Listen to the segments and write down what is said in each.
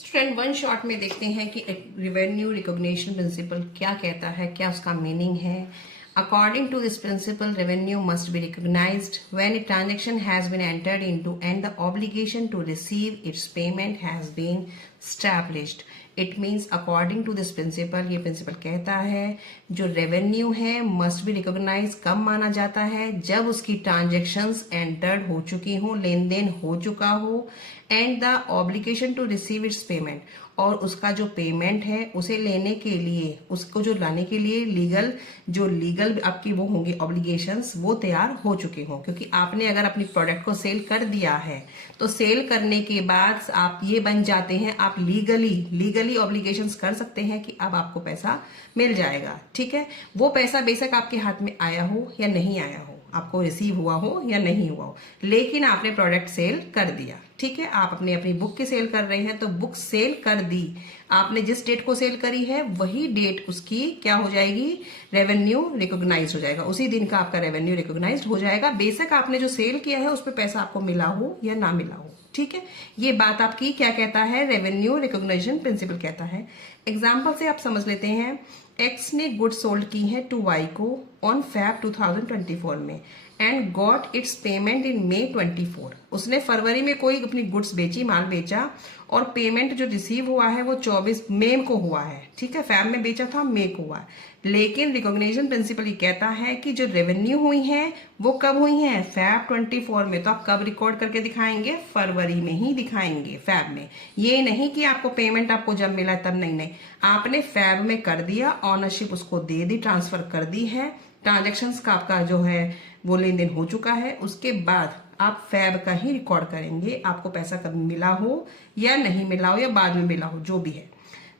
Student one shot में देखते हैं कि रेवेन्यू रिकॉग्निशन प्रिंसिपल क्या कहता है, क्या उसका मीनिंग है। According to this principle, revenue must be recognised when a transaction has been entered into and the obligation to receive its payment has been established. It means according to this principle, ये principle कहता है जो revenue है must be recognise कब माना जाता है, जब उसकी ट्रांजेक्शन्स एंटर्ड हो चुकी हो, लेन देन हो चुका हो, and the obligation to receive its payment, और उसका जो पेमेंट है उसे लेने के लिए, उसको जो लाने के लिए लीगल आपकी वो होंगे ऑब्लिगेशंस, वो तैयार हो चुके हों। क्योंकि आपने अगर अपनी प्रोडक्ट को सेल कर दिया है तो सेल करने के बाद आप ये बन जाते हैं, आप लीगली ऑब्लिगेशंस कर सकते हैं कि अब आपको पैसा मिल जाएगा। ठीक है, वो पैसा बेशक आपके हाथ में आया हो या नहीं आया हो, आपको रिसीव हुआ हो या नहीं हुआ हो, लेकिन आपने प्रोडक्ट सेल कर दिया। ठीक है, आप अपनी बुक की सेल कर रहे हैं तो बुक सेल कर दी, आपने जिस डेट को सेल करी है वही डेट उसकी क्या हो जाएगी, रेवेन्यू रिकॉग्नाइज हो जाएगा, उसी दिन का आपका रेवेन्यू रिकॉग्नाइज हो जाएगा, बेशक आपने जो सेल किया है उस पर पैसा आपको मिला हो या ना मिला हो। ठीक है, ये बात आपकी क्या कहता है, रेवेन्यू रिकॉग्निशन प्रिंसिपल कहता है। एग्जाम्पल से आप समझ लेते हैं, एक्स ने गुड सोल्ड की है टू वाई को ऑन Feb 2024 में and got its payment in May 24। उसने फरवरी में कोई अपनी गुड्स बेची, माल बेचा, और पेमेंट जो रिसीव हुआ है वो 24 मई को हुआ है। ठीक है, फैब में बेचा था, मई को हुआ है। लेकिन रिकॉग्निशन प्रिंसिपल ये कहता है कि जो रेवेन्यू हुई है वो कब हुई है, Feb 24 में। तो आप कब रिकॉर्ड करके दिखाएंगे, फरवरी में ही दिखाएंगे, फैब में। ये नहीं कि आपको पेमेंट आपको जब मिला तब, नहीं, आपने फैब में कर दिया, ऑनरशिप उसको दे दी, ट्रांसफर कर दी है, ट्रांजेक्शन्स का आपका जो है वो लेन देन हो चुका है, उसके बाद आप फैब का ही रिकॉर्ड करेंगे, आपको पैसा कब मिला हो या नहीं मिला हो या बाद में मिला हो, जो भी है।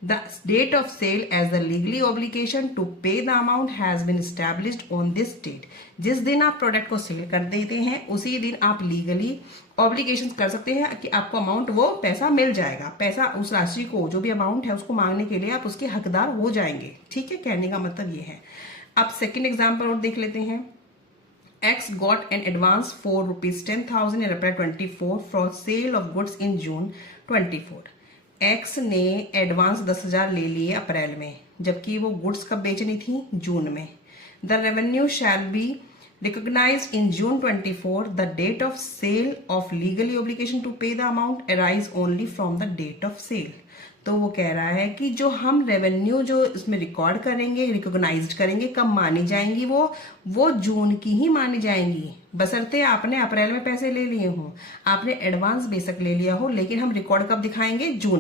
The date of sale as the legally obligation to pay the amount has been established on this date. जिस दिन आप प्रोडक्ट को सेल कर देते हैं उसी दिन आप लीगली ऑब्लिगेशन कर सकते हैं कि आपको अमाउंट, वो पैसा मिल जाएगा। पैसा, उस राशि को, जो भी अमाउंट है उसको मांगने के लिए आप उसके हकदार हो जाएंगे। ठीक है, कहने का मतलब ये है। अब सेकेंड एग्जाम्पल और देख लेते हैं। X got an advance for rupees 10,000 in April 24 for sale of goods in June 24। X ने एडवांस 10,000 ले लिए अप्रैल में, जबकि वो गुड्स कब बेचनी थी, जून में। The revenue shall be recognized in June 24। The date of sale of legally obligation to pay the amount arise only from the date of sale। तो वो कह रहा है कि जो हम रेवेन्यू जो इसमें रिकॉर्ड करेंगे, रिकॉग्नाइज्ड करेंगे, कब मानी जाएंगी, वो जून की ही मानी जाएंगी, बशर्ते आपने अप्रैल में पैसे ले लिए हों। आपने एडवांस बेशक ले लिया हो, लेकिन हम रिकॉर्ड कब दिखाएंगे, जून।